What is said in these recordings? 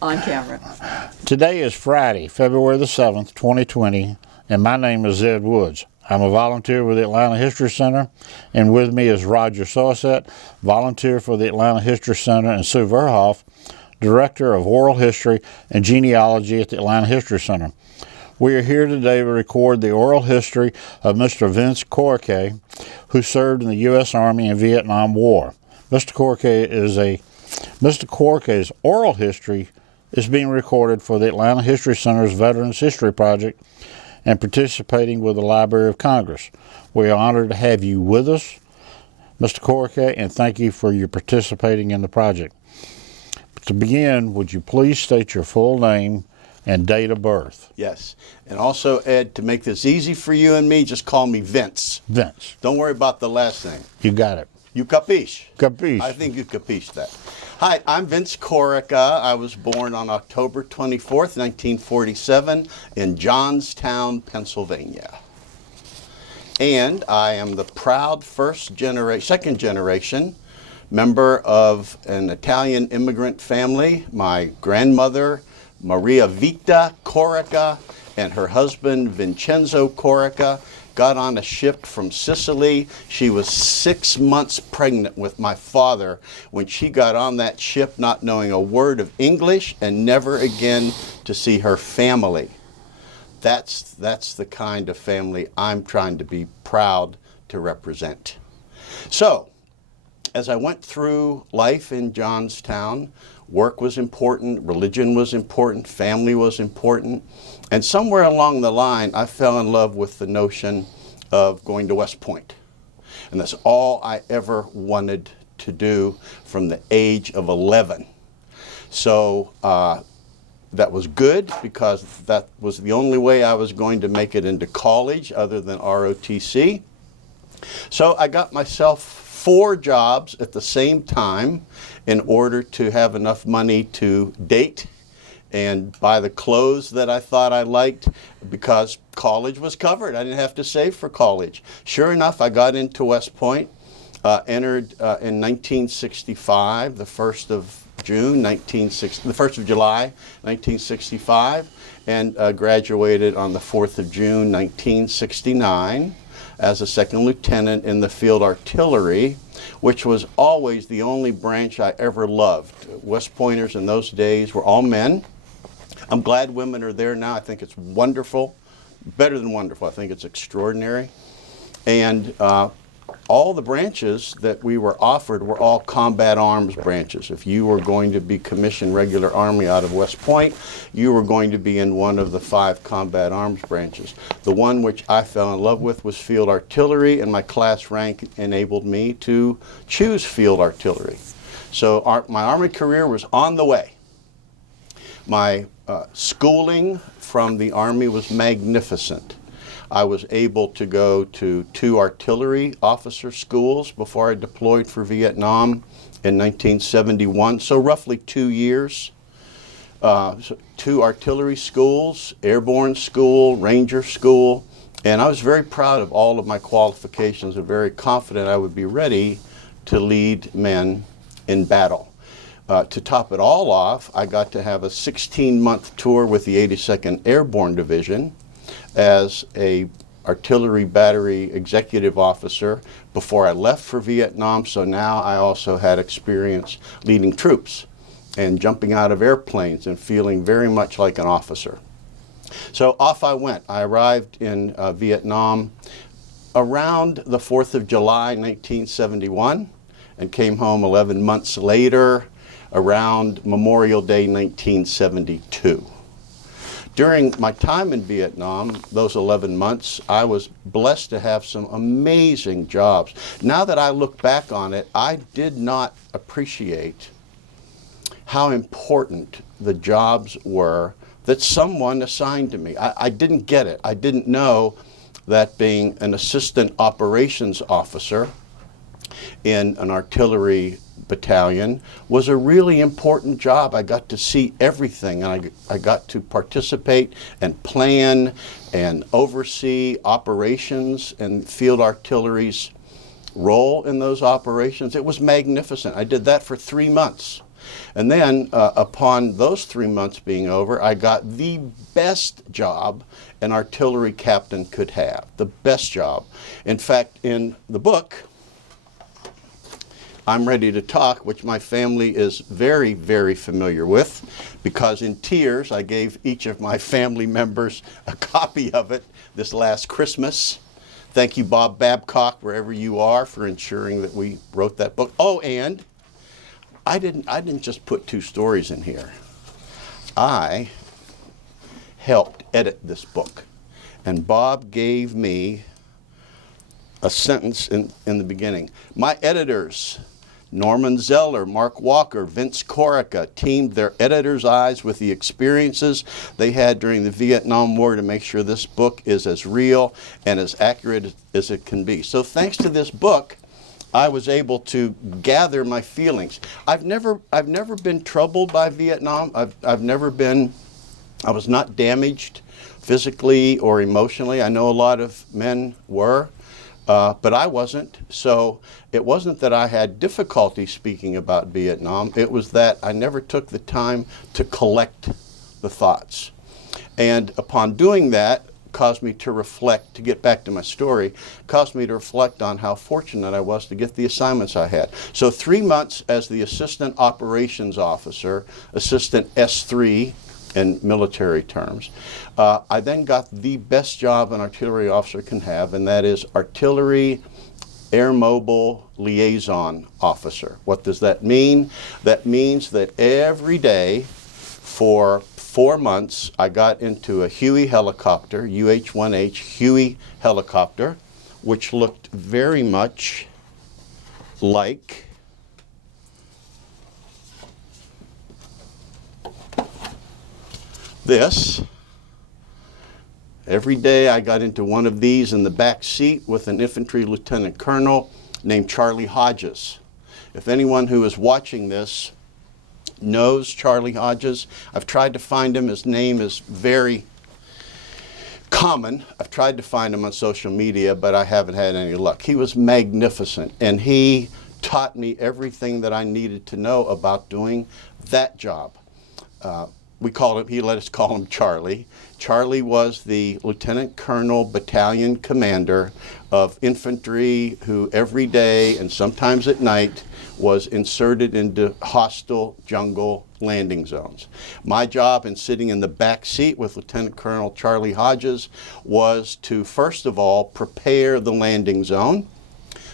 On camera. Today is Friday, February the 7th, 2020, and my name is Ed Woods. I'm a volunteer with the Atlanta History Center, and with me is Roger Soisset, volunteer for the Atlanta History Center, and Sue Verhoff, Director of Oral History and Genealogy at the Atlanta History Center. We are here today to record the oral history of Mr. Vincent Corica, who served in the U.S. Army in Vietnam War. Mr. Corica's oral history is being recorded for the Atlanta History Center's Veterans History Project and participating with the Library of Congress. We are honored to have you with us, Mr. Corica, and thank you for your participating in the project. To begin, would you please state your full name and date of birth? Yes. And also, Ed, to make this easy for you and me, just call me Vince. Vince. Don't worry about the last name. You got it. You capiche? Capiche. I think you capiche that. Hi, I'm Vince Corica. I was born on October 24th, 1947 in Johnstown, Pennsylvania. And I am the proud second generation member of an Italian immigrant family. My grandmother, Maria Vita Corica, and her husband, Vincenzo Corica, got on a ship from Sicily. She was 6 months pregnant with my father when she got on that ship, not knowing a word of English and never again to see her family. That's the kind of family I'm trying to be proud to represent. So, as I went through life in Johnstown, work was important, religion was important, family was important, and somewhere along the line I fell in love with the notion of going to West Point. And that's all I ever wanted to do from the age of 11. So that was good because that was the only way I was going to make it into college other than ROTC. So I got myself 4 jobs at the same time in order to have enough money to date and buy the clothes that I thought I liked because college was covered. I didn't have to save for college. Sure enough, I got into West Point, entered in 1965, the 1st of July, 1965, and graduated on the 4th of June, 1969. As a second lieutenant in the field artillery, which was always the only branch I ever loved. West Pointers in those days were all men. I'm glad women are there now. I think it's wonderful, better than wonderful. I think it's extraordinary. And all the branches that we were offered were all combat arms branches. If you were going to be commissioned regular Army out of West Point, you were going to be in one of the 5 combat arms branches. The one which I fell in love with was field artillery, and my class rank enabled me to choose field artillery. So my Army career was on the way. My schooling from the Army was magnificent. I was able to go to 2 artillery officer schools before I deployed for Vietnam in 1971, so roughly 2 years. 2 artillery schools, airborne school, ranger school, and I was very proud of all of my qualifications and very confident I would be ready to lead men in battle. To top it all off, I got to have a 16-month tour with the 82nd Airborne Division as a artillery battery executive officer before I left for Vietnam, so now I also had experience leading troops and jumping out of airplanes and feeling very much like an officer. So off I went. I arrived in Vietnam around the 4th of July, 1971, and came home 11 months later around Memorial Day, 1972. During my time in Vietnam, those 11 months, I was blessed to have some amazing jobs. Now that I look back on it, I did not appreciate how important the jobs were that someone assigned to me. I didn't get it. I didn't know that being an assistant operations officer in an artillery battalion was a really important job. I got to see everything, and I got to participate and plan and oversee operations and field artillery's role in those operations. It was magnificent. I did that for 3 months. And then upon those 3 months being over, I got the best job an artillery captain could have, the best job. In fact, in the book, I'm Ready to Talk, which my family is very, very familiar with, because in tears I gave each of my family members a copy of it this last Christmas. Thank you, Bob Babcock, wherever you are, for ensuring that we wrote that book. Oh, and I didn't just put 2 stories in here. I helped edit this book, and Bob gave me a sentence in the beginning. My editors, Norman Zeller, Mark Walker, Vince Corica, teamed their editors' eyes with the experiences they had during the Vietnam War to make sure this book is as real and as accurate as it can be. So thanks to this book, I was able to gather my feelings. I've never been troubled by Vietnam. I was not damaged physically or emotionally. I know a lot of men were. But I wasn't. So it wasn't that I had difficulty speaking about Vietnam. It was that I never took the time to collect the thoughts. And upon doing that, caused me to reflect, to get back to my story, caused me to reflect on how fortunate I was to get the assignments I had. So 3 months as the Assistant Operations Officer, Assistant S3, in military terms. I then got the best job an artillery officer can have, and that is Artillery Air Mobile Liaison Officer. What does that mean? That means that every day for 4 months, I got into a Huey helicopter, UH-1H Huey helicopter, which looked very much like this. Every day I got into one of these in the back seat with an infantry lieutenant colonel named Charlie Hodges. If anyone who is watching this knows Charlie Hodges, I've tried to find him. His name is very common. I've tried to find him on social media, but I haven't had any luck. He was magnificent, and he taught me everything that I needed to know about doing that job. He let us call him Charlie. Charlie was the lieutenant colonel battalion commander of infantry who every day and sometimes at night was inserted into hostile jungle landing zones. My job in sitting in the back seat with Lieutenant Colonel Charlie Hodges was to, first of all, prepare the landing zone,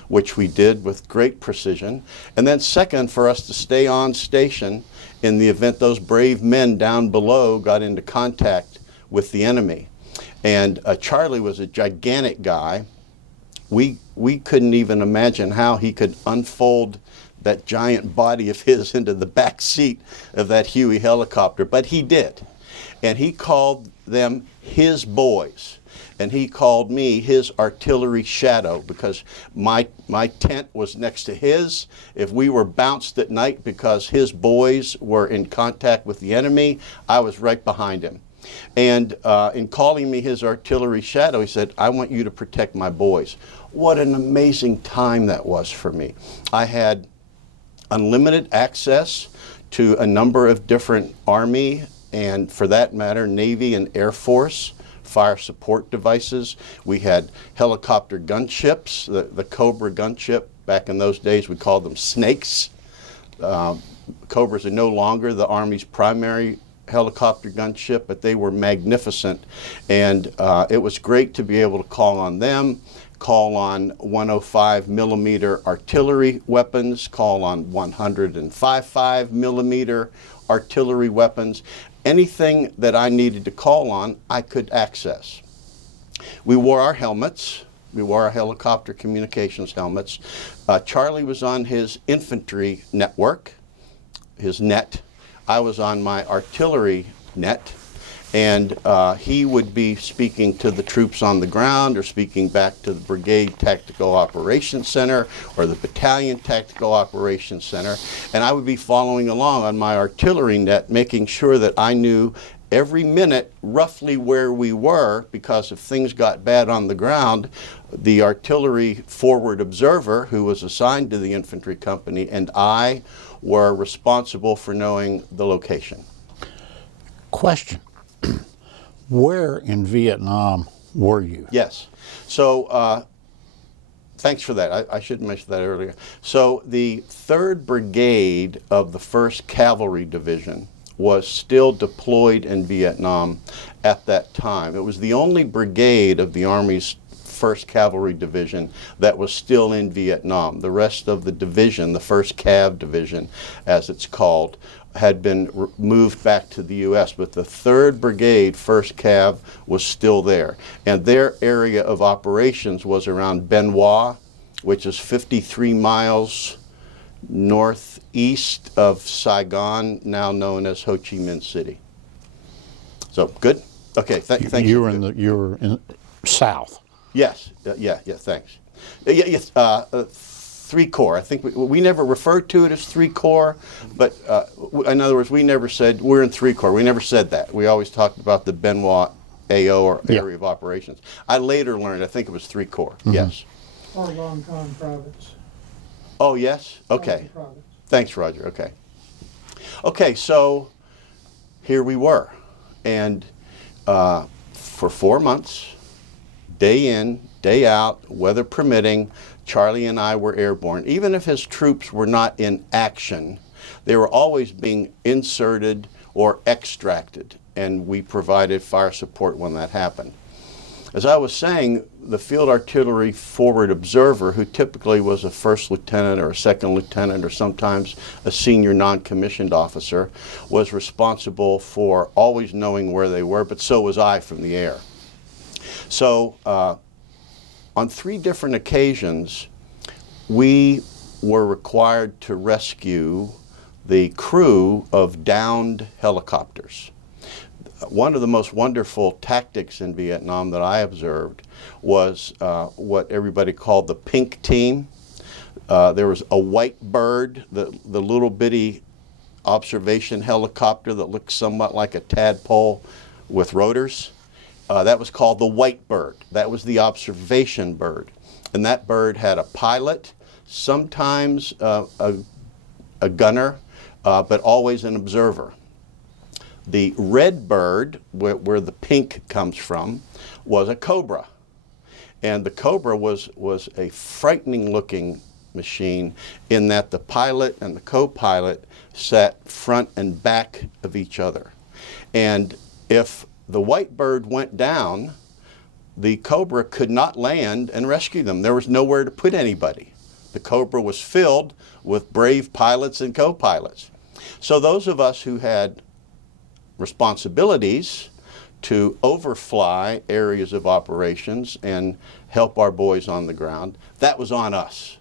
which we did with great precision, and then second, for us to stay on station in the event those brave men down below got into contact with the enemy. And Charlie was a gigantic guy. We couldn't even imagine how he could unfold that giant body of his into the back seat of that Huey helicopter, but he did. And he called them his boys. And he called me his artillery shadow, because my tent was next to his. If we were bounced at night because his boys were in contact with the enemy, I was right behind him. And in calling me his artillery shadow, he said, "I want you to protect my boys." What an amazing time that was for me. I had unlimited access to a number of different Army, and for that matter, Navy and Air Force fire support devices. We had helicopter gunships, the Cobra gunship. Back in those days, we called them snakes. Cobras are no longer the Army's primary helicopter gunship, but they were magnificent. And it was great to be able to call on them, call on 105 millimeter artillery weapons, call on 155 millimeter artillery weapons. Anything that I needed to call on, I could access. We wore our helmets. We wore our helicopter communications helmets. Charlie was on his infantry network, his net. I was on my artillery net, and he would be speaking to the troops on the ground or speaking back to the Brigade Tactical Operations Center or the Battalion Tactical Operations Center, and I would be following along on my artillery net, making sure that I knew every minute roughly where we were, because if things got bad on the ground, the artillery forward observer who was assigned to the infantry company and I were responsible for knowing the location. Question. Where in Vietnam were you? Yes. So thanks for that. I should have mentioned that earlier. So the 3rd Brigade of the 1st Cavalry Division was still deployed in Vietnam at that time. It was the only brigade of the Army's 1st Cavalry Division that was still in Vietnam. The rest of the division, the 1st Cav Division, as it's called, had been moved back to the U.S., but the 3rd Brigade, 1st Cav, was still there. And their area of operations was around Bien Hoa, which is 53 miles northeast of Saigon, now known as Ho Chi Minh City. So, good? Okay, thank you. You were in south. Yes, thanks. Yes, 3 Corps. I think we never referred to it as 3 Corps, but in other words, we never said we're in 3 Corps. We never said that. We always talked about the Bien Hoa AO, or area of operations. I later learned, I think it was 3 Corps, yes. Or Long Con Province. Oh, yes? Okay. Province. Thanks, Roger. Okay. Okay, so here we were. And for 4 months, day in, day out, weather permitting, Charlie and I were airborne. Even if his troops were not in action, they were always being inserted or extracted, and we provided fire support when that happened. As I was saying, the Field Artillery Forward Observer, who typically was a 1st lieutenant or a 2nd lieutenant or sometimes a senior non-commissioned officer, was responsible for always knowing where they were, but so was I from the air. So on 3 different occasions, we were required to rescue the crew of downed helicopters. One of the most wonderful tactics in Vietnam that I observed was what everybody called the pink team. There was a white bird, the little bitty observation helicopter that looked somewhat like a tadpole with rotors. That was called the white bird. That was the observation bird. And that bird had a pilot, sometimes a gunner, but always an observer. The red bird, where the pink comes from, was a Cobra. And the Cobra was a frightening looking machine in that the pilot and the co-pilot sat front and back of each other. And if the white bird went down, the Cobra could not land and rescue them. There was nowhere to put anybody. The Cobra was filled with brave pilots and co-pilots. So those of us who had responsibilities to overfly areas of operations and help our boys on the ground, that was on us.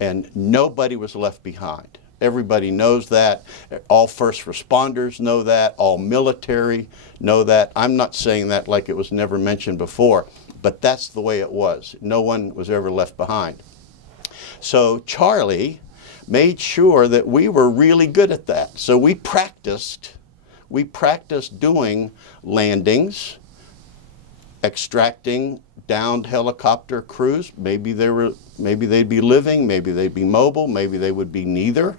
And nobody was left behind. Everybody knows that. All first responders know that. All military know that. I'm not saying that like it was never mentioned before, but that's the way it was. No one was ever left behind. So Charlie made sure that we were really good at that. So we practiced doing landings, extracting downed helicopter crews. Maybe they'd be living, maybe they'd be mobile, maybe they would be neither.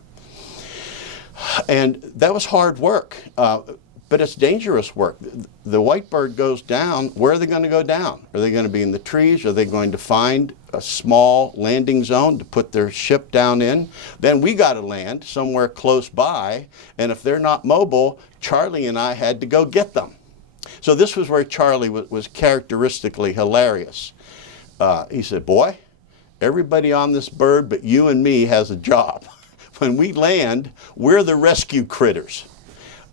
And that was hard work, but it's dangerous work. The white bird goes down. Where are they going to go down? Are they going to be in the trees? Are they going to find a small landing zone to put their ship down in? Then we got to land somewhere close by, and if they're not mobile, Charlie and I had to go get them. So this was where Charlie was characteristically hilarious. He said, "Boy, everybody on this bird but you and me has a job. When we land, we're the rescue critters.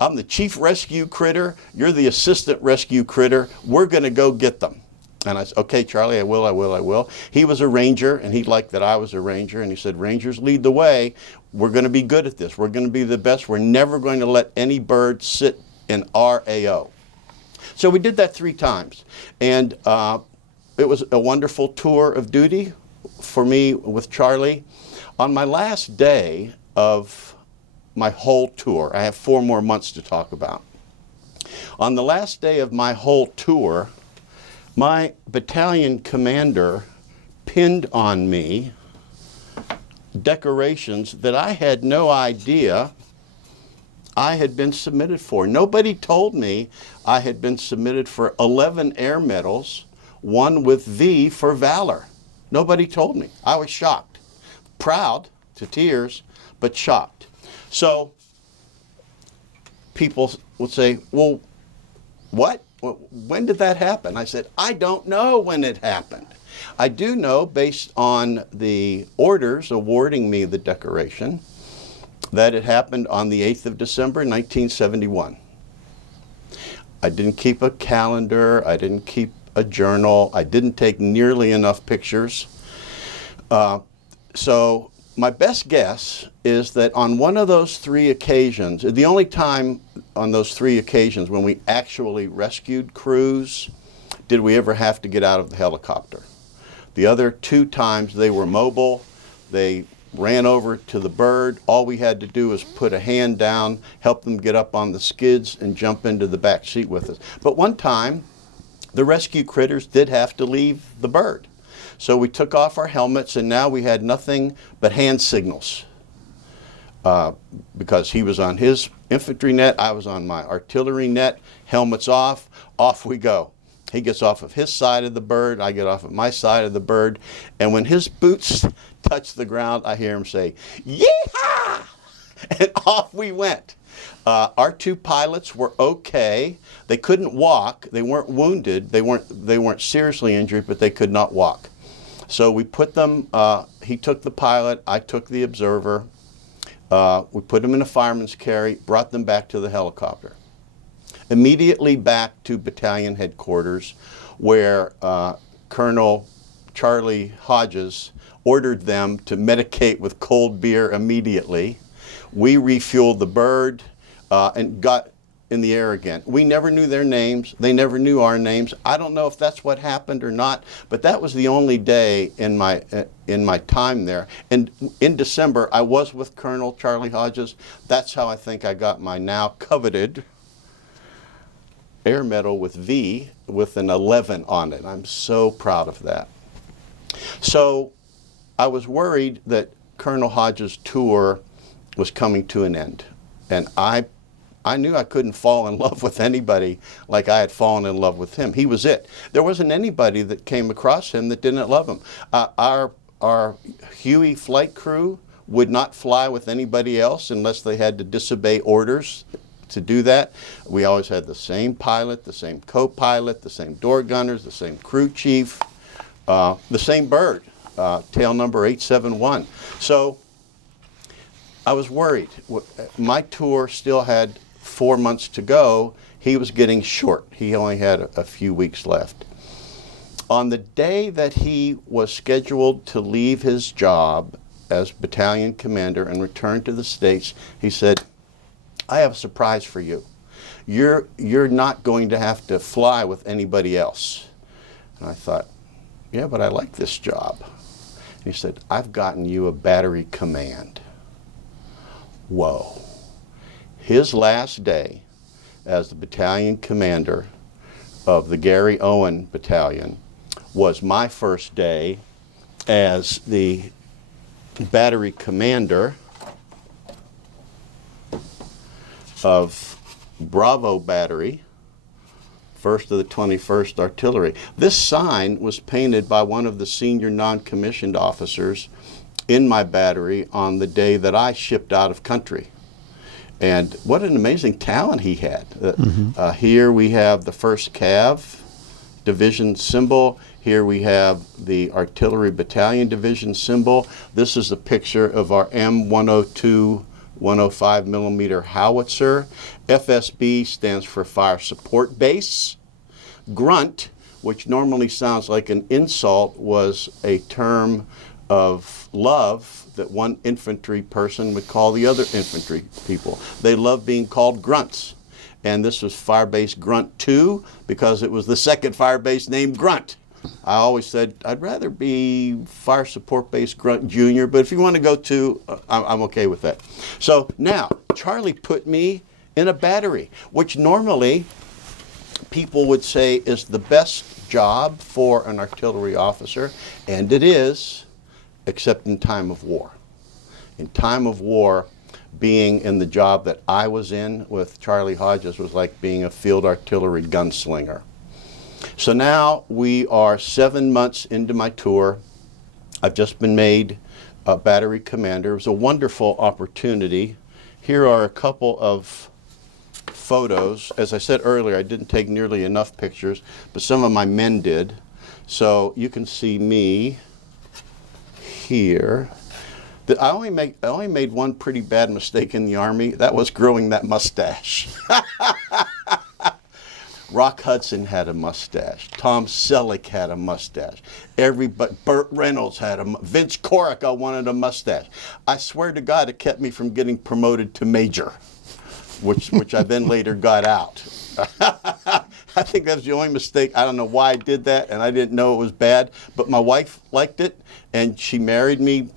I'm the chief rescue critter, you're the assistant rescue critter, we're going to go get them." And I said, "Okay, Charlie, I will. He was a ranger, and he liked that I was a ranger, and he said, "Rangers lead the way. We're going to be good at this. We're going to be the best. We're never going to let any bird sit in our AO." So we did that 3 times, and it was a wonderful tour of duty for me with Charlie. On my last day of my whole tour, I have 4 more months to talk about. On the last day of my whole tour, my battalion commander pinned on me decorations that I had no idea I had been submitted for. Nobody told me I had been submitted for 11 air medals, one with V for valor. Nobody told me. I was shocked, proud to tears, but shocked. So people would say, well, what? When did that happen? I said, I don't know when it happened. I do know, based on the orders awarding me the decoration, that it happened on the 8th of December, 1971. I didn't keep a calendar. I didn't keep a journal. I didn't take nearly enough pictures. So my best guess is that on one of those 3 occasions, the only time on those 3 occasions when we actually rescued crews, did we ever have to get out of the helicopter. The other 2 times they were mobile. They ran over to the bird. All we had to do was put a hand down, help them get up on the skids, and jump into the back seat with us. But one time, the rescue critters did have to leave the bird. So we took off our helmets, and now we had nothing but hand signals. Because he was on his infantry net, I was on my artillery net, helmets off we go. He gets off of his side of the bird, I get off of my side of the bird, and when his boots touch the ground, I hear him say, "Yeehaw!" And off we went. Our 2 pilots were okay. They couldn't walk. They weren't wounded. They weren't seriously injured, but they could not walk. So we put them, he took the pilot, I took the observer. We put them in a fireman's carry, brought them back to the helicopter. Immediately back to battalion headquarters, where Colonel Charlie Hodges ordered them to medicate with cold beer immediately. We refueled the bird and got in the air again. We never knew their names. They never knew our names. I don't know if that's what happened or not, but that was the only day in my time there. And in December, I was with Colonel Charlie Hodges. That's how I think I got my now coveted air medal with V with an 11 on it. I'm so proud of that. So I was worried that Colonel Hodges' tour was coming to an end. And I knew I couldn't fall in love with anybody like I had fallen in love with him. He was it. There wasn't anybody that came across him that didn't love him. Our Huey flight crew would not fly with anybody else unless they had to disobey orders to do that. We always had the same pilot, the same co-pilot, the same door gunners, the same crew chief, the same bird, tail number 871. So I was worried. My tour still had 4 months to go. He was getting short. He only had a few weeks left. On the day that he was scheduled to leave his job as battalion commander and return to the States, he said, "I have a surprise for you. You're not going to have to fly with anybody else." And I thought, yeah, but I like this job. And he said, "I've gotten you a battery command." Whoa. His last day as the battalion commander of the Gary Owen Battalion was my first day as the battery commander of Bravo Battery, 1st of the 21st Artillery. This sign was painted by one of the senior non-commissioned officers in my battery on the day that I shipped out of country. And what an amazing talent he had. Here we have the 1st Cav Division symbol. Here we have the Artillery Battalion Division symbol. This is a picture of our M102 105 millimeter howitzer. FSB stands for Fire Support Base. Grunt, which normally sounds like an insult, was a term of love that one infantry person would call the other infantry people. They loved being called grunts. And this was Fire Base Grunt 2 because it was the second fire base named Grunt. I always said, I'd rather be Fire Support Base Grunt Junior, but if you want to go to, I'm okay with that. So now, Charlie put me in a battery, which normally people would say is the best job for an artillery officer, and it is, except in time of war. In time of war, being in the job that I was in with Charlie Hodges was like being a field artillery gunslinger. So now we are 7 months into my tour. I've just been made a battery commander. It was a wonderful opportunity. Here are a couple of photos. As I said earlier, I didn't take nearly enough pictures, but some of my men did. So you can see me here. I only made one pretty bad mistake in the Army. That was growing that mustache. Rock Hudson had a mustache. Tom Selleck had a mustache. Everybody, Burt Reynolds had Vince Corica wanted a mustache. I swear to God, it kept me from getting promoted to major, which I then later got out. I think that was the only mistake. I don't know why I did that, and I didn't know it was bad. But my wife liked it, and she married me.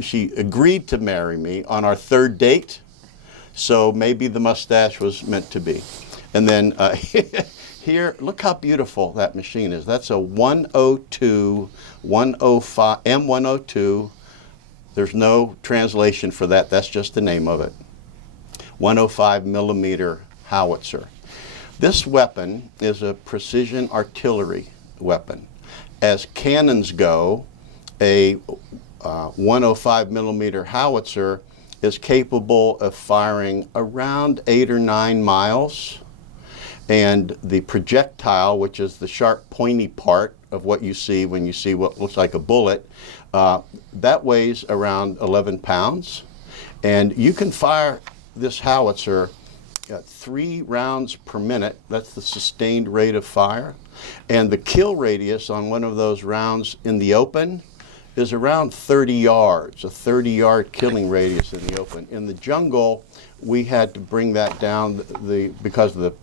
She agreed to marry me on our third date. So maybe the mustache was meant to be. And then here, look how beautiful that machine is. That's a 102, 105, M102. There's no translation for that. That's just the name of it. 105 millimeter howitzer. This weapon is a precision artillery weapon. As cannons go, a 105 millimeter howitzer is capable of firing around 8 or 9 miles. And the projectile, which is the sharp pointy part of what you see when you see what looks like a bullet, that weighs around 11 pounds. And you can fire this howitzer at 3 rounds per minute. That's the sustained rate of fire. And the kill radius on one of those rounds in the open is around 30 yards, a 30-yard killing radius in the open. In the jungle, we had to bring that down because of the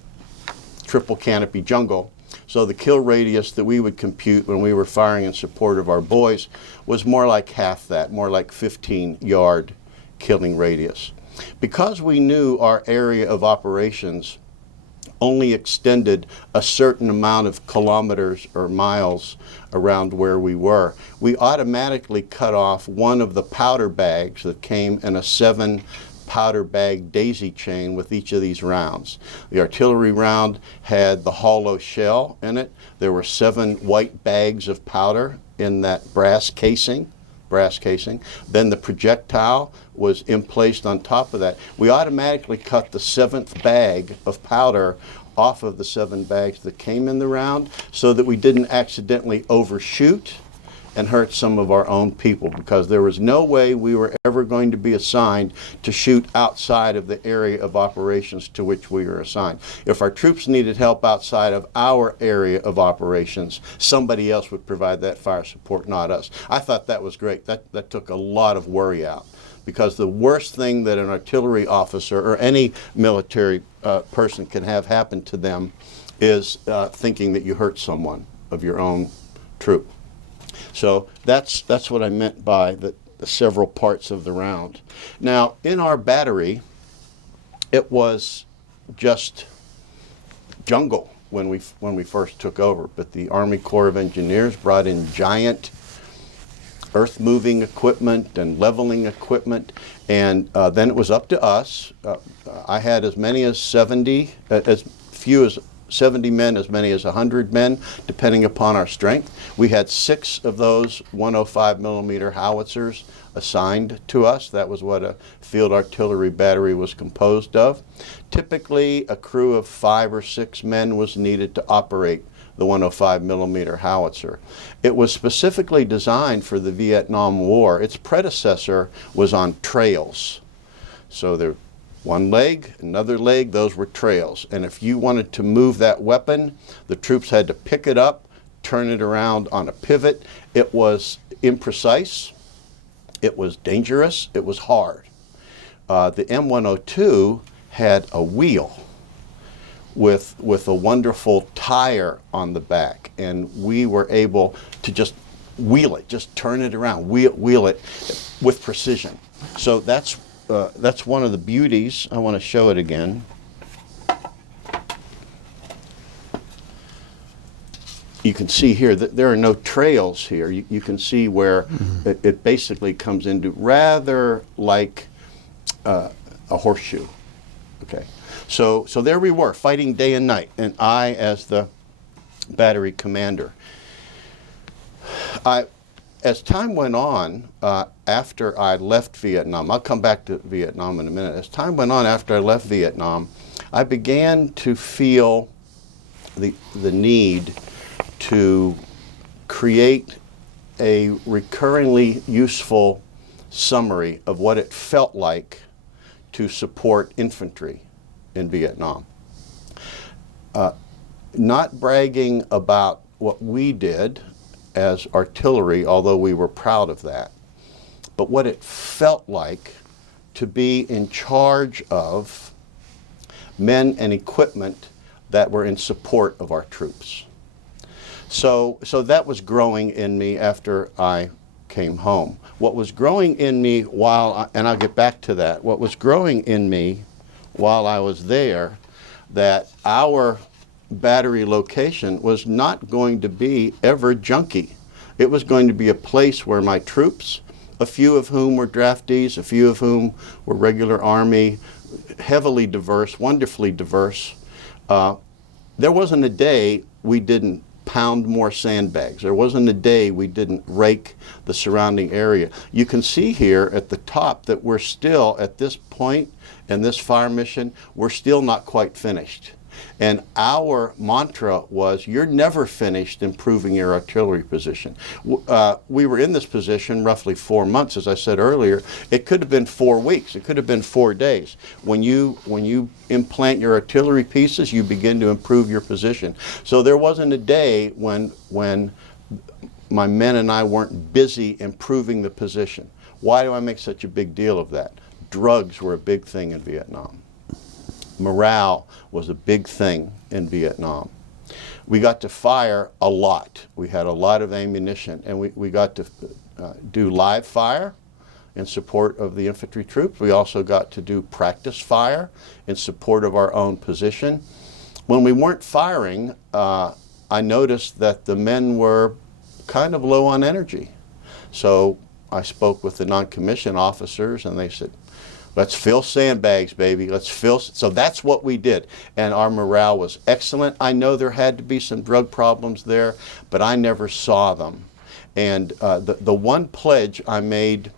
triple canopy jungle. So the kill radius that we would compute when we were firing in support of our boys was more like half that, more like 15-yard killing radius. Because we knew our area of operations only extended a certain amount of kilometers or miles around where we were, we automatically cut off one of the powder bags that came in a 7 powder bag daisy chain with each of these rounds. The artillery round had the hollow shell in it. There were 7 white bags of powder in that brass casing. Then the projectile was emplaced on top of that. We automatically cut the 7th bag of powder off of the 7 bags that came in the round so that we didn't accidentally overshoot and hurt some of our own people, because there was no way we were ever going to be assigned to shoot outside of the area of operations to which we were assigned. If our troops needed help outside of our area of operations, somebody else would provide that fire support, not us. I thought that was great. That took a lot of worry out, because the worst thing that an artillery officer or any military person can have happen to them is thinking that you hurt someone of your own troop. So that's what I meant by the several parts of the round. Now, in our battery, it was just jungle when we first took over, but the Army Corps of Engineers brought in giant earth-moving equipment and leveling equipment, and then it was up to us. I had as many as 70, as few as 70 men, as many as 100 men, depending upon our strength. We had 6 of those 105 millimeter howitzers assigned to us. That was what a field artillery battery was composed of. Typically, a crew of 5 or 6 men was needed to operate the 105 millimeter howitzer. It was specifically designed for the Vietnam War. Its predecessor was on trails. So there one leg, another leg, those were trails. And if you wanted to move that weapon, the troops had to pick it up, turn it around on a pivot. It was imprecise, it was dangerous, it was hard. The M102 had a wheel with a wonderful tire on the back, and we were able to just wheel it, just turn it around, wheel it with precision. So that's one of the beauties. I want to show it again. you can see here that there are no trails here. You can see where it basically comes into rather like a horseshoe. Okay, so there we were fighting day and night, and I as the battery commander. As time went on, after I left Vietnam, I'll come back to Vietnam in a minute. As time went on after I left Vietnam, I began to feel the need to create a recurringly useful summary of what it felt like to support infantry in Vietnam. Not bragging about what we did as artillery, although we were proud of that, but what it felt like to be in charge of men and equipment that were in support of our troops. So that was growing in me after I came home. What was growing in me and I'll get back to that, what was growing in me while I was there, that our battery location was not going to be ever junky. It was going to be a place where my troops, a few of whom were draftees, a few of whom were regular Army, heavily diverse, wonderfully diverse. There wasn't a day we didn't pound more sandbags. There wasn't a day we didn't rake the surrounding area. You can see here at the top that we're still, at this point in this fire mission, we're still not quite finished. And our mantra was, you're never finished improving your artillery position. We were in this position roughly 4 months, as I said earlier. It could have been 4 weeks. It could have been 4 days. When you implant your artillery pieces, you begin to improve your position. So there wasn't a day when my men and I weren't busy improving the position. Why do I make such a big deal of that? Drugs were a big thing in Vietnam. Morale was a big thing in Vietnam. We got to fire a lot. We had a lot of ammunition, and we got to do live fire in support of the infantry troops. We also got to do practice fire in support of our own position. When we weren't firing, I noticed that the men were kind of low on energy. So I spoke with the non-commissioned officers, and they said, let's fill sandbags, baby. Let's fill. So that's what we did. And our morale was excellent. I know there had to be some drug problems there, but I never saw them. And the one pledge I made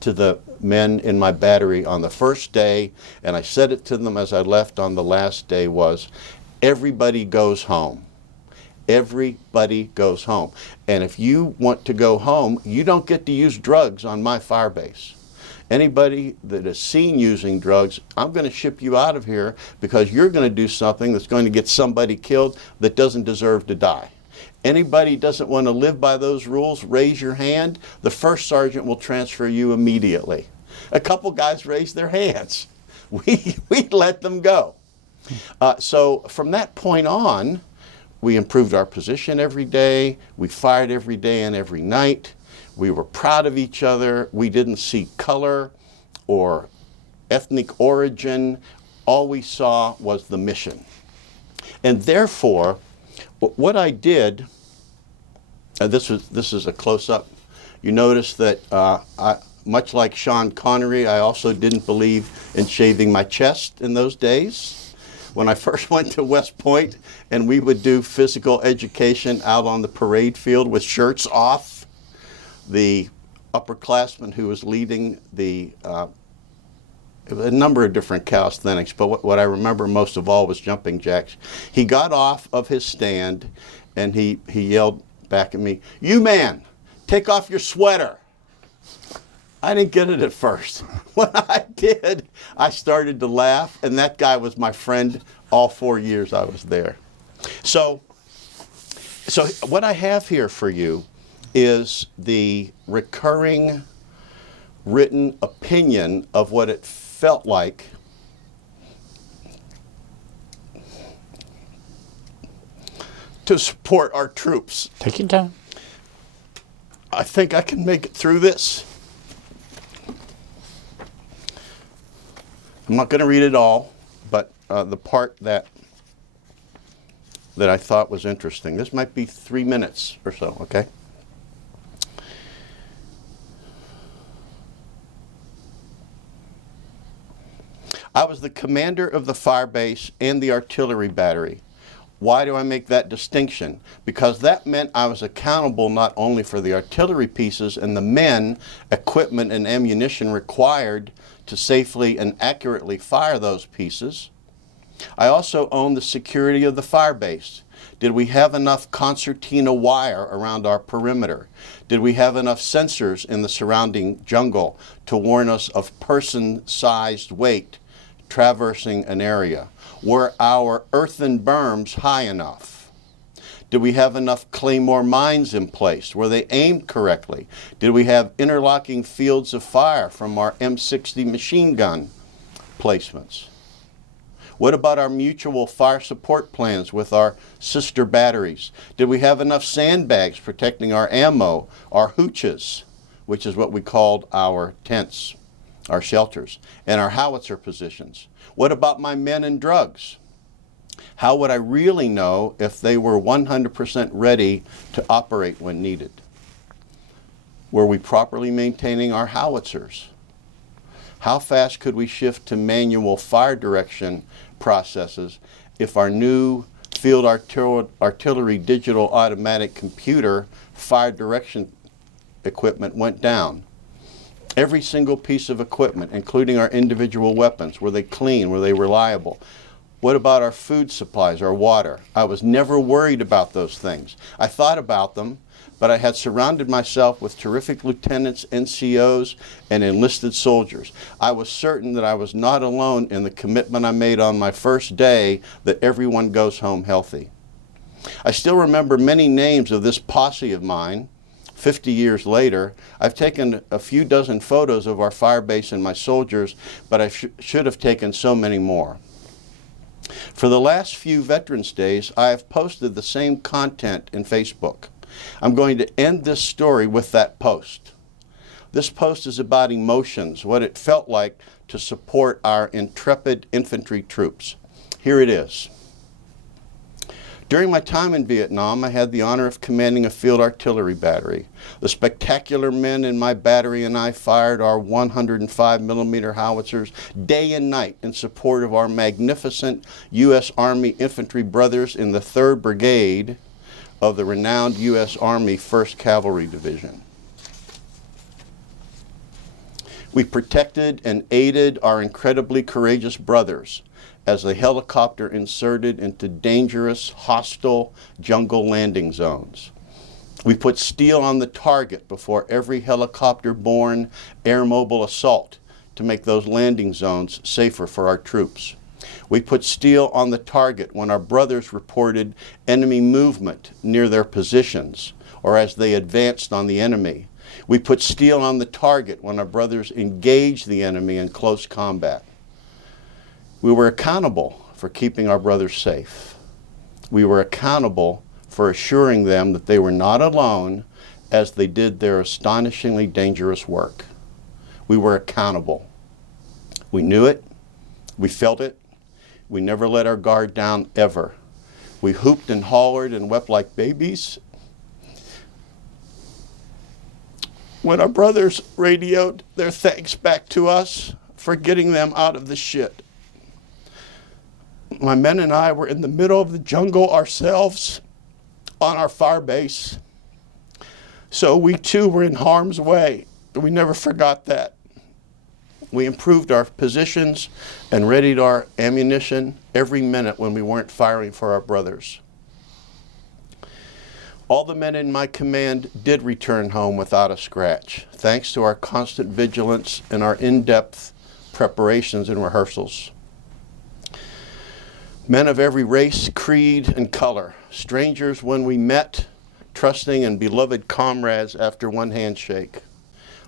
to the men in my battery on the first day, and I said it to them as I left on the last day, was, everybody goes home. Everybody goes home. And if you want to go home, you don't get to use drugs on my fire base. Anybody that is seen using drugs, I'm going to ship you out of here because you're going to do something that's going to get somebody killed that doesn't deserve to die. Anybody doesn't want to live by those rules, raise your hand. The first sergeant will transfer you immediately. A couple guys raised their hands. We let them go. So from that point on, we improved our position every day. We fired every day and every night. We were proud of each other. We didn't see color or ethnic origin. All we saw was the mission. And therefore, what I did, this is a close-up. You notice that much like Sean Connery, I also didn't believe in shaving my chest in those days. When I first went to West Point and we would do physical education out on the parade field with shirts off, the upperclassman who was leading a number of different calisthenics, but what I remember most of all was jumping jacks. He got off of his stand and he yelled back at me, "You man, take off your sweater." I didn't get it at first. When I did, I started to laugh, and that guy was my friend all 4 years I was there. So what I have here for you is the recurring written opinion of what it felt like to support our troops. Take your time. I think I can make it through this. I'm not going to read it all, but the part that that I thought was interesting. This might be 3 minutes or so, okay? I was the commander of the fire base and the artillery battery. Why do I make that distinction? Because that meant I was accountable not only for the artillery pieces and the men, equipment, and ammunition required to safely and accurately fire those pieces. I also owned the security of the fire base. Did we have enough concertina wire around our perimeter? Did we have enough sensors in the surrounding jungle to warn us of person-sized weight traversing an area? Were our earthen berms high enough? Did we have enough claymore mines in place? Were they aimed correctly? Did we have interlocking fields of fire from our M60 machine gun placements? What about our mutual fire support plans with our sister batteries? Did we have enough sandbags protecting our ammo, our hooches, which is what we called our tents, our shelters, and our howitzer positions? What about my men and drugs? How would I really know if they were 100% ready to operate when needed? Were we properly maintaining our howitzers? How fast could we shift to manual fire direction processes if our new field artillery digital automatic computer fire direction equipment went down? Every single piece of equipment, including our individual weapons, were they clean? Were they reliable? What about our food supplies, our water? I was never worried about those things. I thought about them, but I had surrounded myself with terrific lieutenants, NCOs, and enlisted soldiers. I was certain that I was not alone in the commitment I made on my first day that everyone goes home healthy. I still remember many names of this posse of mine. 50 years later, I've taken a few dozen photos of our fire base and my soldiers, but I should have taken so many more. For the last few Veterans Days, I have posted the same content in Facebook. I'm going to end this story with that post. This post is about emotions, what it felt like to support our intrepid infantry troops. Here it is. During my time in Vietnam, I had the honor of commanding a field artillery battery. The spectacular men in my battery and I fired our 105 millimeter howitzers day and night in support of our magnificent U.S. Army infantry brothers in the 3rd Brigade of the renowned U.S. Army 1st Cavalry Division. We protected and aided our incredibly courageous brothers as the helicopter inserted into dangerous, hostile jungle landing zones. We put steel on the target before every helicopter-borne air mobile assault to make those landing zones safer for our troops. We put steel on the target when our brothers reported enemy movement near their positions or as they advanced on the enemy. We put steel on the target when our brothers engaged the enemy in close combat. We were accountable for keeping our brothers safe. We were accountable for assuring them that they were not alone as they did their astonishingly dangerous work. We were accountable. We knew it. We felt it. We never let our guard down, ever. We hooped and hollered and wept like babies when our brothers radioed their thanks back to us for getting them out of the shit. My men and I were in the middle of the jungle ourselves on our fire base. So we too were in harm's way. We never forgot that. We improved our positions and readied our ammunition every minute when we weren't firing for our brothers. All the men in my command did return home without a scratch, thanks to our constant vigilance and our in-depth preparations and rehearsals. Men of every race, creed, and color, strangers when we met, trusting and beloved comrades after one handshake.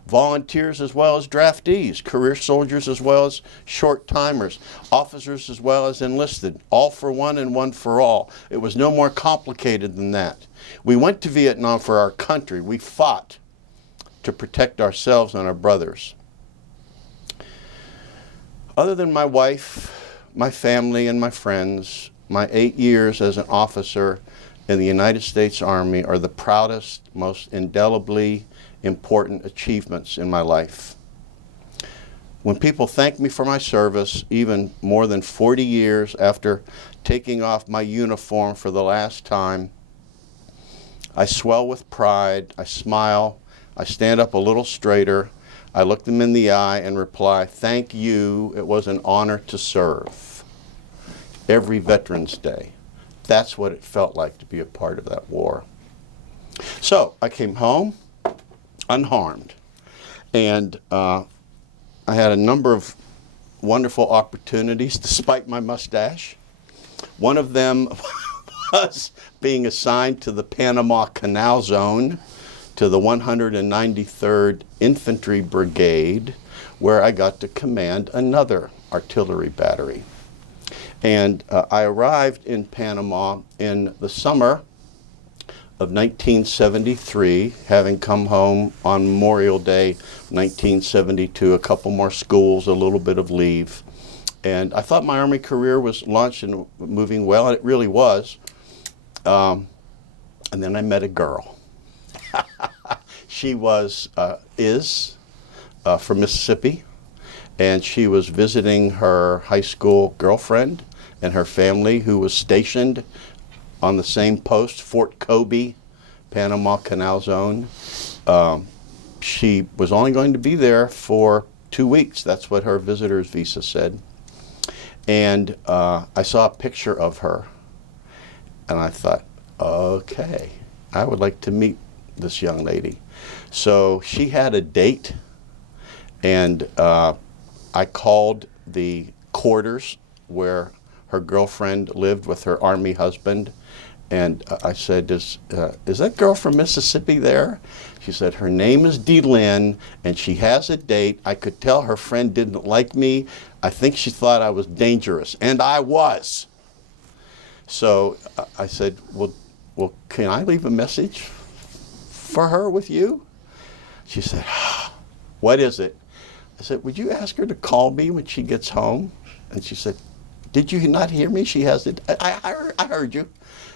Volunteers as well as draftees, career soldiers as well as short-timers, officers as well as enlisted, all for one and one for all. It was no more complicated than that. We went to Vietnam for our country. We fought to protect ourselves and our brothers. Other than my wife, my family, and my friends, my 8 years as an officer in the United States Army are the proudest, most indelibly important achievements in my life. When people thank me for my service, even more than 40 years after taking off my uniform for the last time, I swell with pride, I smile, I stand up a little straighter, I look them in the eye and reply, "Thank you, it was an honor to serve." Every Veterans Day. That's what it felt like to be a part of that war. So I came home unharmed, and I had a number of wonderful opportunities despite my mustache. One of them was being assigned to the Panama Canal Zone, to the 193rd Infantry Brigade, where I got to command another artillery battery. And I arrived in Panama in the summer of 1973, having come home on Memorial Day 1972, a couple more schools, a little bit of leave. And I thought my Army career was launched and moving well, and it really was. And then I met a girl. She is from Mississippi, and she was visiting her high school girlfriend and her family, who was stationed on the same post, Fort Kobe, Panama Canal Zone. She was only going to be there for 2 weeks. That's what her visitor's visa said. And I saw a picture of her, and I thought, okay, I would like to meet this young lady. So she had a date, and I called the quarters where her girlfriend lived with her Army husband, and I said, is that girl from Mississippi there? She said, her name is DeLynn, and she has a date. I could tell her friend didn't like me. I think she thought I was dangerous, and I was. So I said, well, can I leave a message for her with you? She said, what is it? I said, would you ask her to call me when she gets home? And she said, did you not hear me? She has it. I heard you.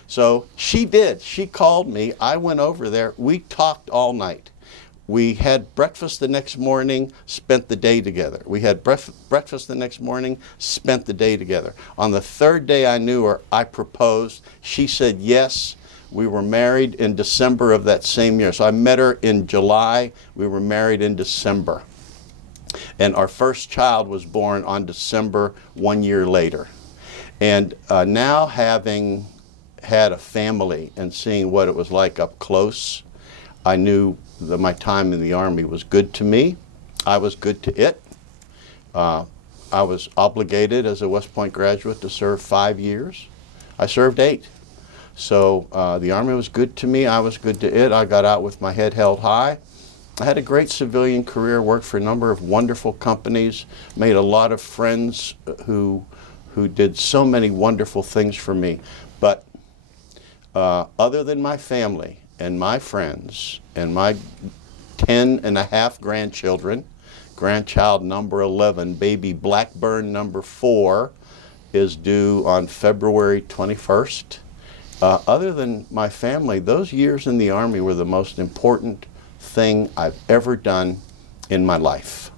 So she did. She called me. I went over there. We talked all night. We had breakfast the next morning, spent the day together. We had breakfast the next morning, spent the day together. On the third day I knew her, I proposed. She said yes. We were married in December of that same year. So I met her in July. We were married in December. And our first child was born on December 1 year later. And now, having had a family and seeing what it was like up close, I knew that my time in the Army was good to me. I was good to it. I was obligated as a West Point graduate to serve 5 years. I served 8. So the Army was good to me. I was good to it. I got out with my head held high. I had a great civilian career, worked for a number of wonderful companies, made a lot of friends who did so many wonderful things for me. But other than my family and my friends and my 10.5 grandchildren, grandchild number 11, baby Blackburn number 4, is due on February 21st. Other than my family, those years in the Army were the most important thing I've ever done in my life.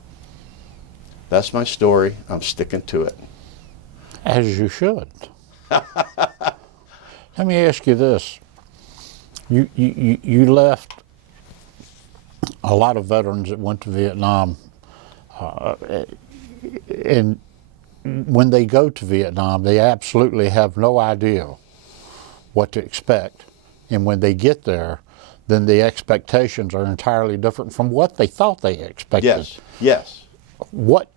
That's my story. I'm sticking to it. As you should. Let me ask you this. You left a lot of veterans that went to Vietnam, and when they go to Vietnam, they absolutely have no idea what to expect. And when they get there, then the expectations are entirely different from what they thought they expected. Yes, yes. What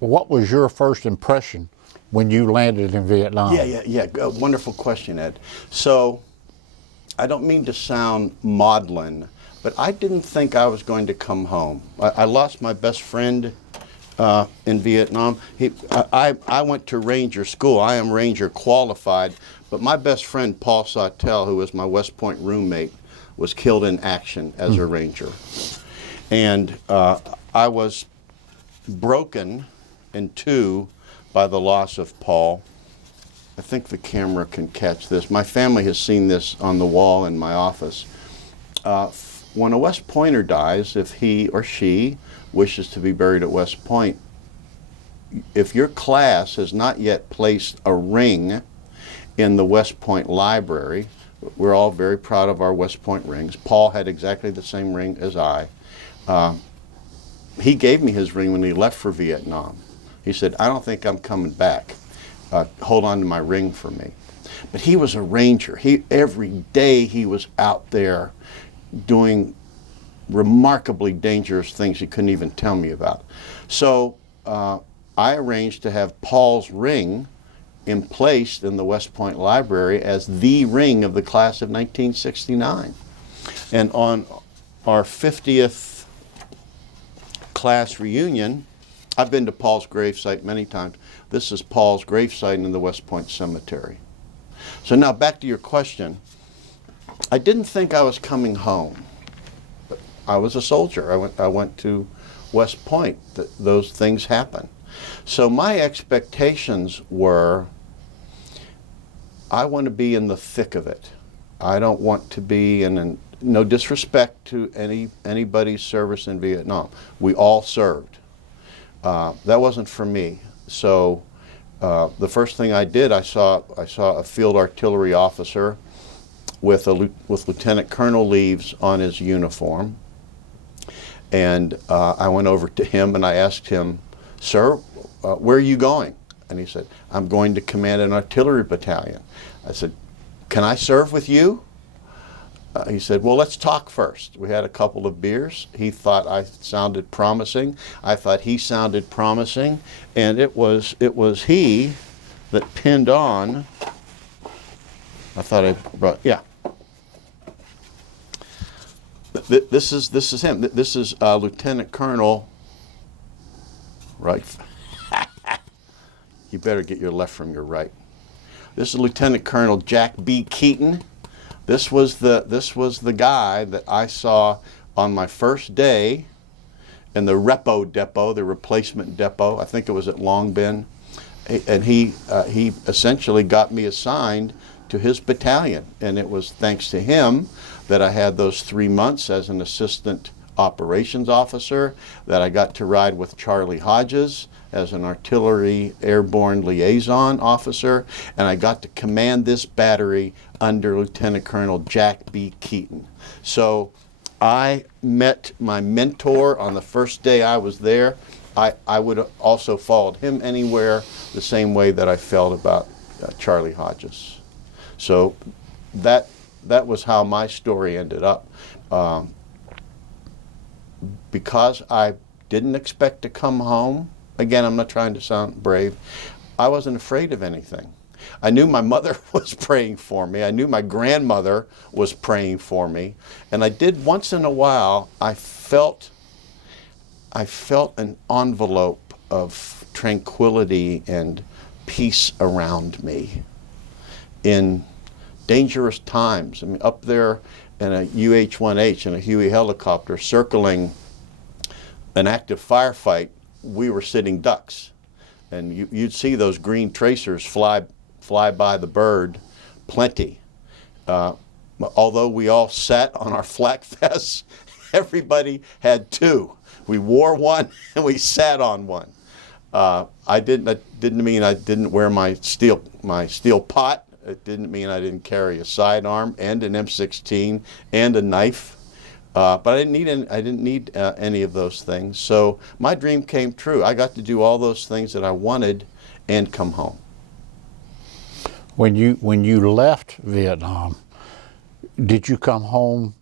was your first impression when you landed in Vietnam? Yeah. Wonderful question, Ed. So, I don't mean to sound maudlin, but I didn't think I was going to come home. I lost my best friend in Vietnam. I went to Ranger school. I am Ranger qualified, but my best friend, Paul Sawtell, who was my West Point roommate, was killed in action as a Ranger. And I was broken in two by the loss of Paul. I think the camera can catch this. My family has seen this on the wall in my office. When a West Pointer dies, if he or she wishes to be buried at West Point, if your class has not yet placed a ring in the West Point Library, we're all very proud of our West Point rings. Paul had exactly the same ring as I. He gave me his ring when he left for Vietnam. He said, I don't think I'm coming back. Hold on to my ring for me. But he was a ranger. Every day he was out there doing remarkably dangerous things he couldn't even tell me about. So I arranged to have Paul's ring emplaced in the West Point Library as the ring of the class of 1969. And on our 50th class reunion, I've been to Paul's gravesite many times. This is Paul's gravesite in the West Point Cemetery. So now back to your question. I didn't think I was coming home. But I was a soldier. I went to West Point. Those things happen. So my expectations were, I want to be in the thick of it. I don't want to be in no disrespect to anybody's service in Vietnam. We all served. That wasn't for me. So the first thing I did, I saw a field artillery officer with Lieutenant Colonel leaves on his uniform, and I went over to him and I asked him, "Sir, where are you going?" And he said, "I'm going to command an artillery battalion." I said, "Can I serve with you?" He said, "Well, let's talk first." We had a couple of beers. He thought I sounded promising. I thought he sounded promising. And it was he that pinned on. I thought I brought, yeah. This is him. This is Lieutenant Colonel, right? You better get your left from your right. This is Lieutenant Colonel Jack B. Keaton. This was the guy that I saw on my first day in the repo depot, the replacement depot. I think it was at Long Binh, and he essentially got me assigned to his battalion, and it was thanks to him that I had those 3 months as an assistant operations officer, that I got to ride with Charlie Hodges as an artillery airborne liaison officer, and I got to command this battery under Lieutenant Colonel Jack B. Keaton. So I met my mentor on the first day I was there. I would have also followed him anywhere, the same way that I felt about Charlie Hodges. So that was how my story ended up. Because I didn't expect to come home, again, I'm not trying to sound brave, I wasn't afraid of anything. I knew my mother was praying for me. I knew my grandmother was praying for me. And I did once in a while, I felt an envelope of tranquility and peace around me in dangerous times. I mean, up there in a UH-1H in a Huey helicopter circling an active firefight, we were sitting ducks. And you'd see those green tracers fly by the bird plenty. Although we all sat on our flak vests, everybody had two. We wore one and we sat on one. That didn't mean I didn't wear my steel pot. It didn't mean I didn't carry a sidearm and an M16 and a knife. But I didn't need any of those things. So my dream came true. I got to do all those things that I wanted and come home. When you left Vietnam, did you come home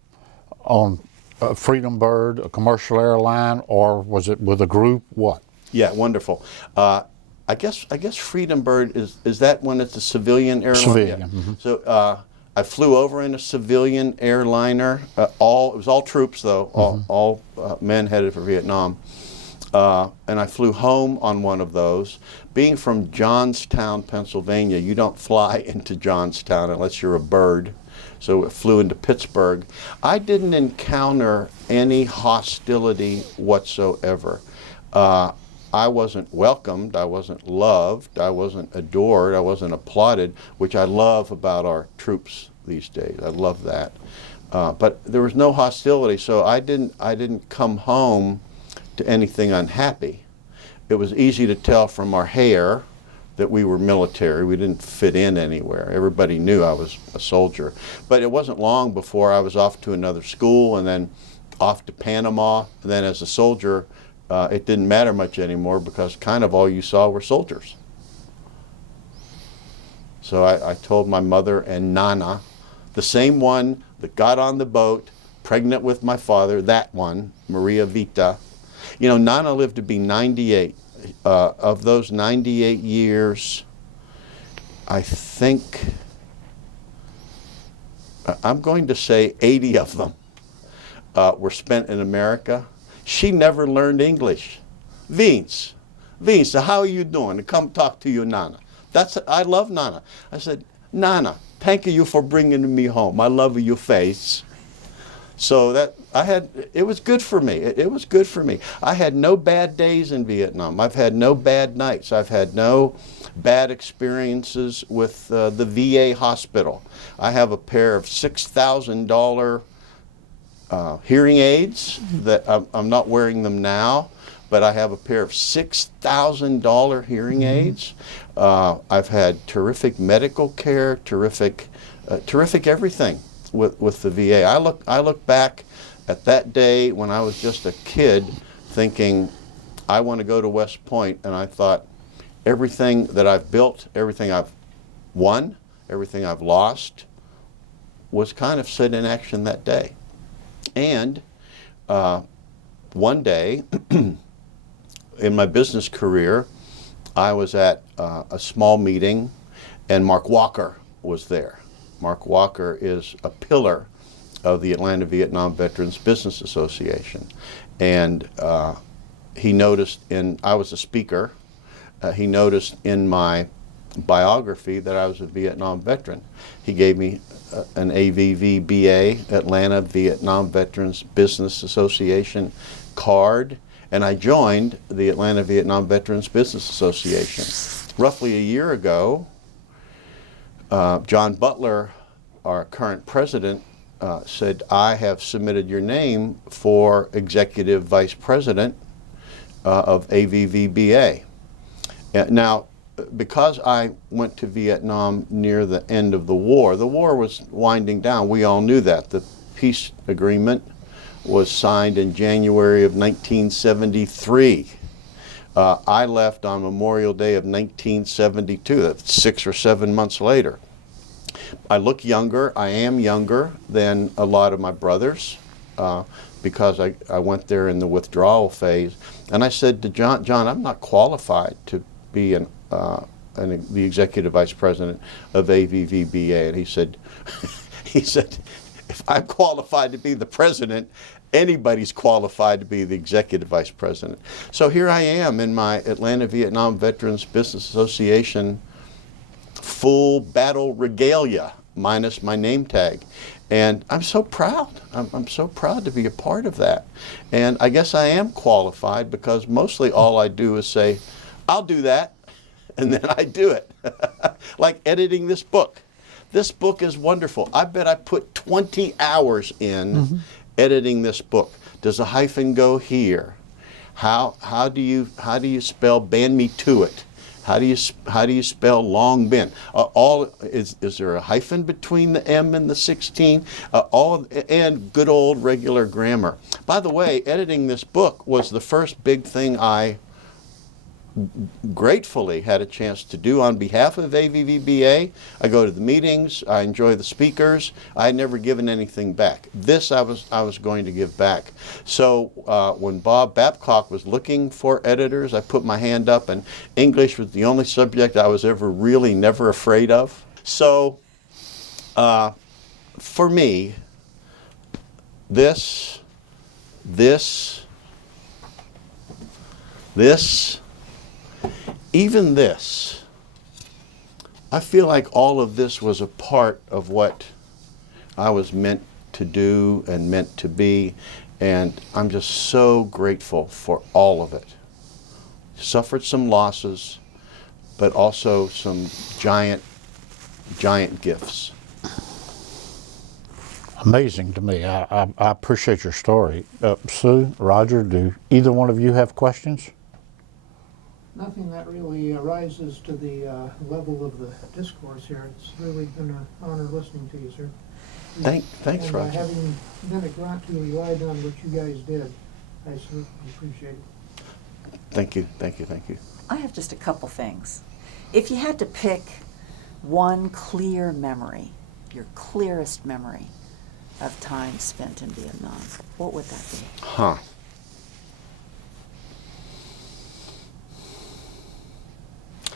on a Freedom Bird, a commercial airline, or was it with a group? What? Yeah, wonderful. I guess Freedom Bird is that when it's a civilian airline? Civilian. Yeah. Mm-hmm. So I flew over in a civilian airliner. It was all troops though, all men headed for Vietnam. And I flew home on one of those. Being from Johnstown, Pennsylvania, you don't fly into Johnstown unless you're a bird. So it flew into Pittsburgh. I didn't encounter any hostility whatsoever. I wasn't welcomed, I wasn't loved, I wasn't adored, I wasn't applauded, which I love about our troops these days. I love that. But there was no hostility, so I didn't come home to anything unhappy. It was easy to tell from our hair that we were military. We didn't fit in anywhere. Everybody knew I was a soldier. But it wasn't long before I was off to another school and then off to Panama. And then as a soldier, it didn't matter much anymore because kind of all you saw were soldiers. So I told my mother and Nana, the same one that got on the boat, pregnant with my father, that one, Maria Vita. You know, Nana lived to be 98. Of those 98 years, I think, I'm going to say 80 of them were spent in America. She never learned English. Vince, how are you doing? Come talk to your Nana. I love Nana. I said, Nana, thank you for bringing me home. I love your face. So it was good for me. It was good for me. I had no bad days in Vietnam. I've had no bad nights. I've had no bad experiences with the VA hospital. I have a pair of $6,000 hearing aids that I'm not wearing them now, but I have a pair of $6,000 hearing aids. I've had terrific medical care, terrific everything with the VA. I look back at that day when I was just a kid thinking, I want to go to West Point, and I thought, everything that I've built, everything I've won, everything I've lost, was kind of set in action that day. And one day, in my business career, I was at a small meeting, and Mark Walker was there. Mark Walker is a pillar of the Atlanta Vietnam Veterans Business Association. And he noticed I was a speaker, he noticed in my biography that I was a Vietnam veteran. He gave me an AVVBA, Atlanta Vietnam Veterans Business Association card, and I joined the Atlanta Vietnam Veterans Business Association. Roughly a year ago, John Butler, our current president, said, I have submitted your name for executive vice president of AVVBA. Now, because I went to Vietnam near the end of the war was winding down. We all knew that. The peace agreement was signed in January of 1973. I left on Memorial Day of 1972, that's 6 or 7 months later. I look younger, I am younger than a lot of my brothers because I went there in the withdrawal phase. And I said to John, I'm not qualified to be the executive vice president of AVVBA. And he said, if I'm qualified to be the president, anybody's qualified to be the executive vice president. So here I am in my Atlanta Vietnam Veterans Business Association full battle regalia, minus my name tag. And I'm so proud. I'm so proud to be a part of that. And I guess I am qualified because mostly all I do is say, I'll do that, and then I do it. Like editing this book. This book is wonderful. I bet I put 20 hours in editing this book. Does a hyphen go here? How do you spell band me to it? How do you spell Long Been? Is there a hyphen between the M and the 16? And good old regular grammar. By the way, editing this book was the first big thing I gratefully had a chance to do on behalf of AVVBA. I go to the meetings, I enjoy the speakers. I had never given anything back. This I was going to give back. So when Bob Babcock was looking for editors, I put my hand up, and English was the only subject I was ever really never afraid of. So for me, even this, I feel like all of this was a part of what I was meant to do and meant to be, and I'm just so grateful for all of it. suffered some losses, but also some giant gifts. Amazing to me. I appreciate your story. Sue, Roger, do either one of you have questions? Nothing that really rises to the level of the discourse here. It's really been an honor listening to you, sir. Thanks, and, Roger. Having been a grant who relied on what you guys did, I certainly appreciate it. Thank you. I have just a couple things. If you had to pick one clear memory, your clearest memory of time spent in Vietnam, what would that be? Huh.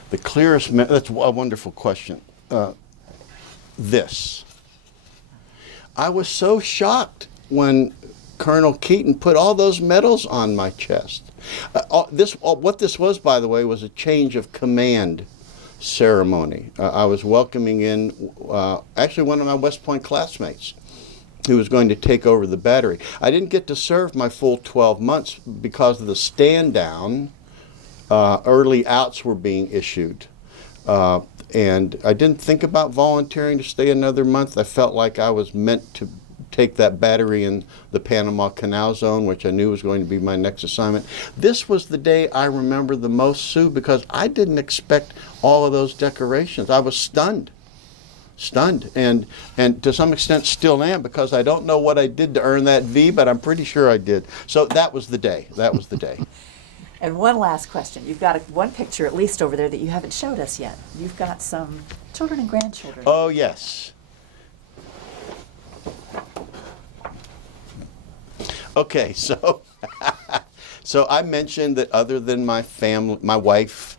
The clearest, that's a wonderful question. This. I was so shocked when Colonel Keaton put all those medals on my chest. What this was, by the way, was a change of command ceremony. I was welcoming in actually one of my West Point classmates who was going to take over the battery. I didn't get to serve my full 12 months because of the stand down. Early outs were being issued. And I didn't think about volunteering to stay another month. I felt like I was meant to take that battery in the Panama Canal Zone, which I knew was going to be my next assignment. This was the day I remember the most, Sue, because I didn't expect all of those decorations. I was stunned, and to some extent still am, because I don't know what I did to earn that V, but I'm pretty sure I did. So that was the day. And one last question. You've got one picture at least over there that you haven't showed us yet. You've got some children and grandchildren. Oh, yes. Okay, so I mentioned that other than my family, my wife,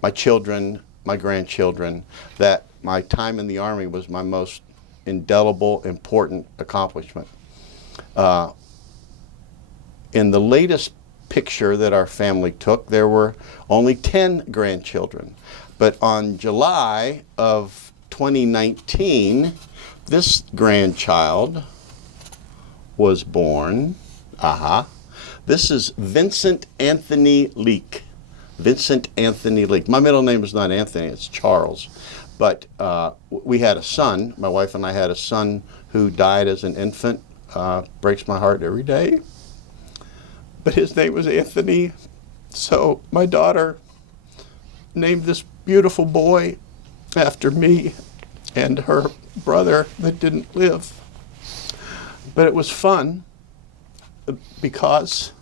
my children, my grandchildren, that my time in the Army was my most indelible, important accomplishment. In the latest picture that our family took, there were only 10 grandchildren. But on July of 2019, this grandchild was born. This is Vincent Anthony Leake. Vincent Anthony Leake. My middle name is not Anthony, it's Charles. But we had a son, my wife and I had a son who died as an infant. Breaks my heart every day. But his name was Anthony. So my daughter named this beautiful boy after me and her brother that didn't live. But it was fun because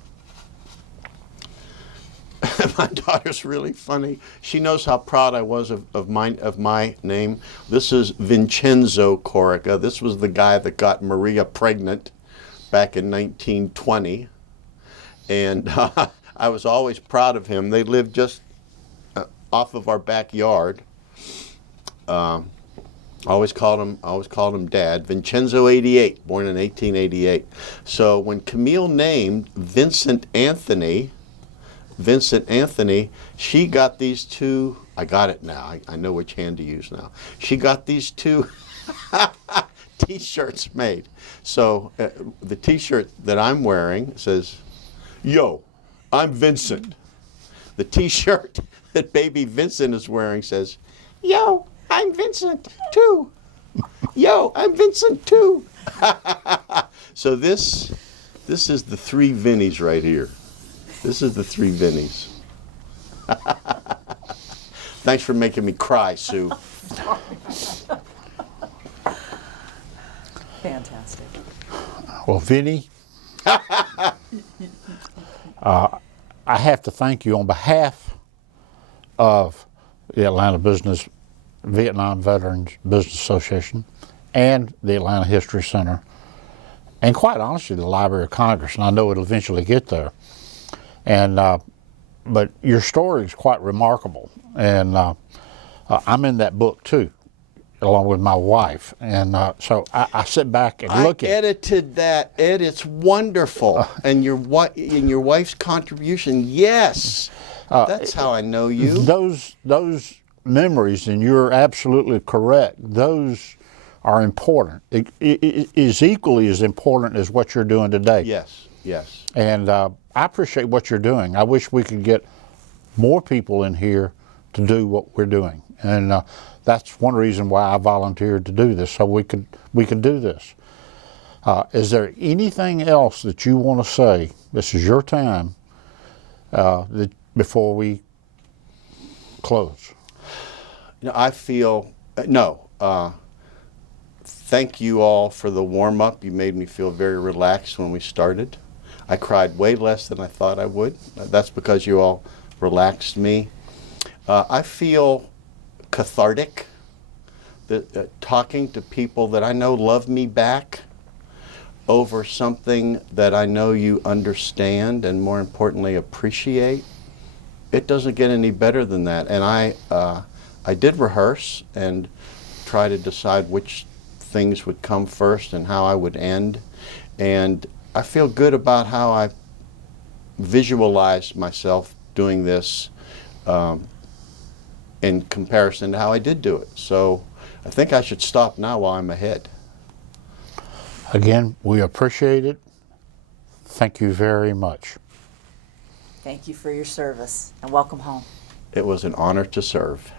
my daughter's really funny. She knows how proud I was of my name. This is Vincenzo Corica. This was the guy that got Maria pregnant back in 1920. And I was always proud of him. They lived just off of our backyard. Always called him Dad. Vincenzo 88, born in 1888. So when Camille named Vincent Anthony, she got these two. I got it now. I know which hand to use now. She got these two T-shirts made. So the T-shirt that I'm wearing says, "Yo, I'm Vincent." The T-shirt that baby Vincent is wearing says, "Yo, I'm Vincent too. Yo, I'm Vincent too." So this is the three Vinnies right here. This is the three Vinnies. Thanks for making me cry, Sue. Fantastic. Well, Vinny, I have to thank you on behalf of the Atlanta Vietnam Veterans Business Association and the Atlanta History Center, and quite honestly, the Library of Congress, and I know it'll eventually get there. And but your story is quite remarkable, and I'm in that book too, along with my wife, and so I sit back and look at it. I edited that, Ed. It's wonderful, and your wife's contribution. Yes, that's how I know you. Those memories, and you're absolutely correct. Those are important. It is equally as important as what you're doing today. Yes. And I appreciate what you're doing. I wish we could get more people in here to do what we're doing. And that's one reason why I volunteered to do this, so we could do this. Is there anything else that you want to say? This is your time before we close. I feel, no, thank you all for the warm-up. You made me feel very relaxed when we started. I cried way less than I thought I would. That's because you all relaxed me. I feel cathartic that talking to people that I know love me back over something that I know you understand and, more importantly, appreciate. It doesn't get any better than that. And I did rehearse and try to decide which things would come first and how I would end. And I feel good about how I visualized myself doing this in comparison to how I did do it. So I think I should stop now while I'm ahead. Again, we appreciate it. Thank you very much. Thank you for your service, and welcome home. It was an honor to serve.